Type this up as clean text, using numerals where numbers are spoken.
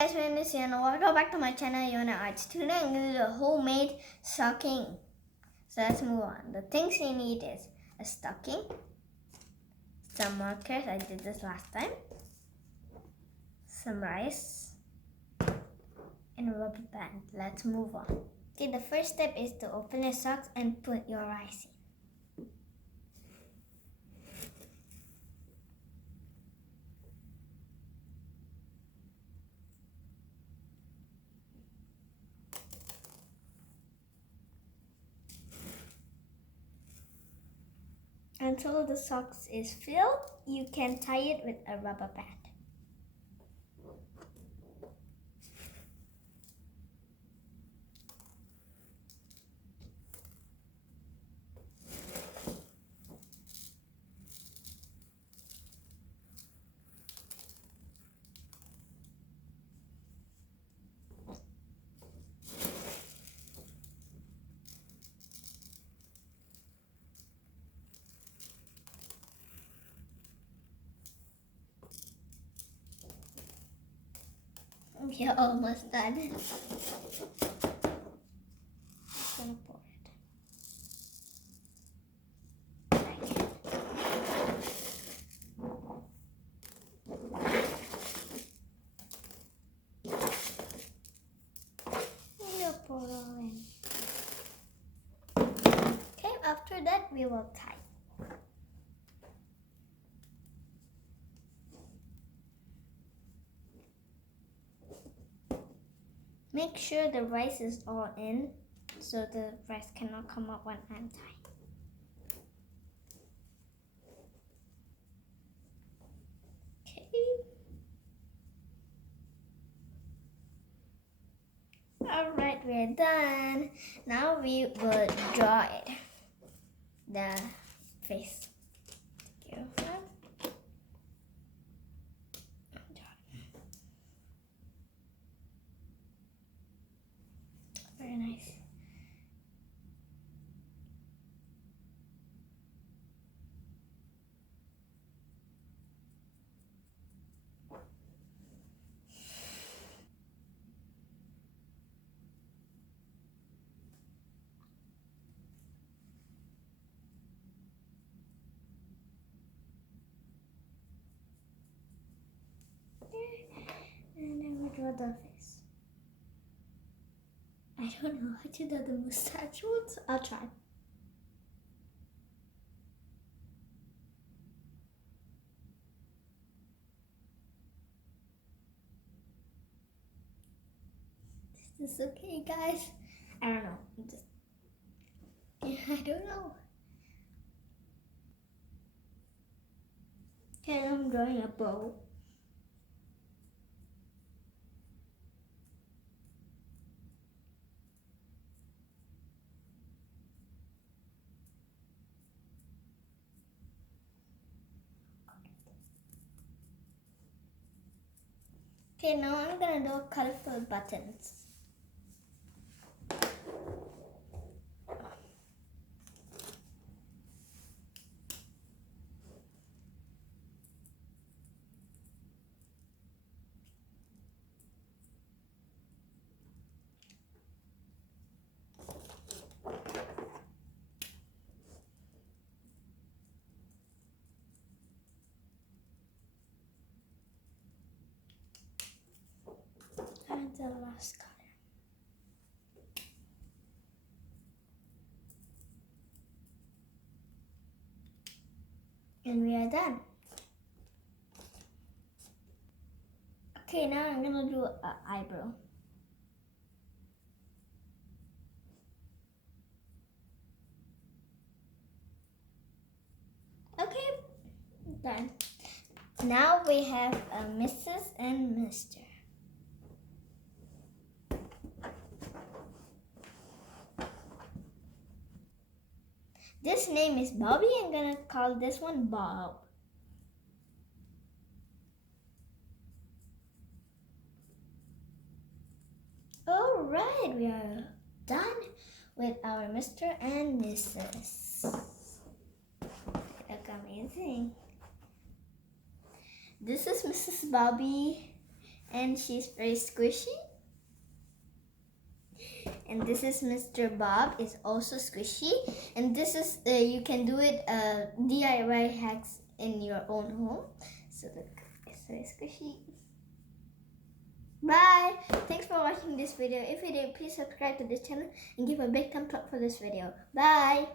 Guys, my name is Yoana. Welcome back to my channel, Yoana Arts. Today I'm going to do a homemade stocking. So let's move on. The things you need is a stocking, some markers, I did this last time, some rice, and a rubber band. Let's move on. Okay, the first step is to open your socks and put your rice in. Until the socks is filled, you can tie it with a rubber band. We are almost done. I'm gonna pour it. Pour it all in. Okay, after that we will tie. Make sure the rice is all in so the rice cannot come up when I'm tying. Alright, we're done. Now we will draw it. The face. Very nice. And then we draw the face. I don't know how to do the mustache ones. I'll try. Is this okay, guys? I don't know. I don't know. Okay, I'm drawing a bow. Okay, now I'm gonna do colorful buttons. And the last color. And we are done. Okay, now I'm gonna do an eyebrow. Okay, done. Now we have a Mrs. and Mr. This name is Bobby. I'm gonna call this one Bob. Alright, we are done with our Mr. and Mrs. Look amazing. This is Mrs. Bobby and she's very squishy. And this is Mr. Bob, is also squishy. And this is you can do it DIY hacks in your own home. So look, it's very squishy. Bye. Thanks for watching this video. If you did, please subscribe to this channel and give a big thumbs up for this video. Bye.